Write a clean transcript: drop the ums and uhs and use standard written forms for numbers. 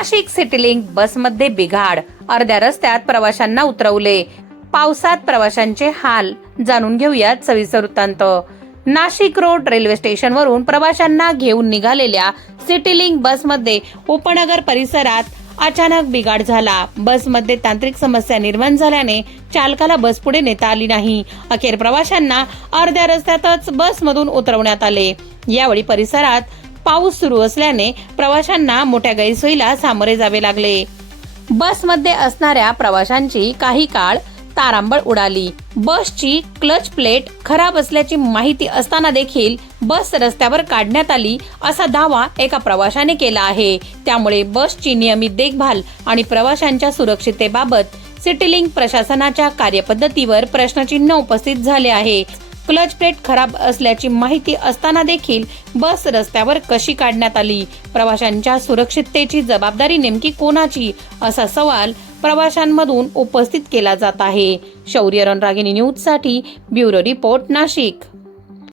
नाशिक सिटीलिंक बसमध्ये बिघाड, अर्ध्या रस्त्यात प्रवाशांना उतरवले. पावसात प्रवाशांचे हाल, जाणून घेऊयात सविस्तर वृत्तांत. नाशिक रोड रेल्वे स्टेशनवरून प्रवाशांना घेऊन निघालेल्या सिटीलिंक बसमध्ये उपनगर परिसरात अचानक बिघाड झाला. बसमध्ये तांत्रिक समस्या निर्माण झाल्याने चालकाला बस पुढे नेता आली नाही. अखेर प्रवाशांना अर्ध्या रस्त्यातच बसमधून उतरवण्यात आले. यावेळी परिसरात पाऊस सुरू असल्याने प्रवाशांना मोठ्या गैरसोयीला सामोरे जावे लागले. बसमध्ये असणाऱ्या प्रवाशांची काही काळ तारांबळ उडाली. बसची क्लच प्लेट खराब असल्याची माहिती असताना देखील बस रस्त्यावर काढण्यात आली असा दावा एका प्रवाशाने केला आहे. त्यामुळे बसची नियमित देखभाल आणि प्रवाशांच्या सुरक्षिततेबाबत सिटीलिंक प्रशासनाच्या कार्यपद्धतीवर प्रश्नचिन्ह उपस्थित झाले आहे. क्लच प्लेट खराब असल्याची माहिती असताना देखील बस रस्त्यावर कशी काढण्यात आली? प्रवाशांच्या सुरक्षिततेची जबाबदारी नेमकी कोणाची, असा सवाल प्रवाशांमधून उपस्थित केला जात आहे. शौर्य रणरागिणी न्यूज साठी ब्युरो रिपोर्ट, नाशिक.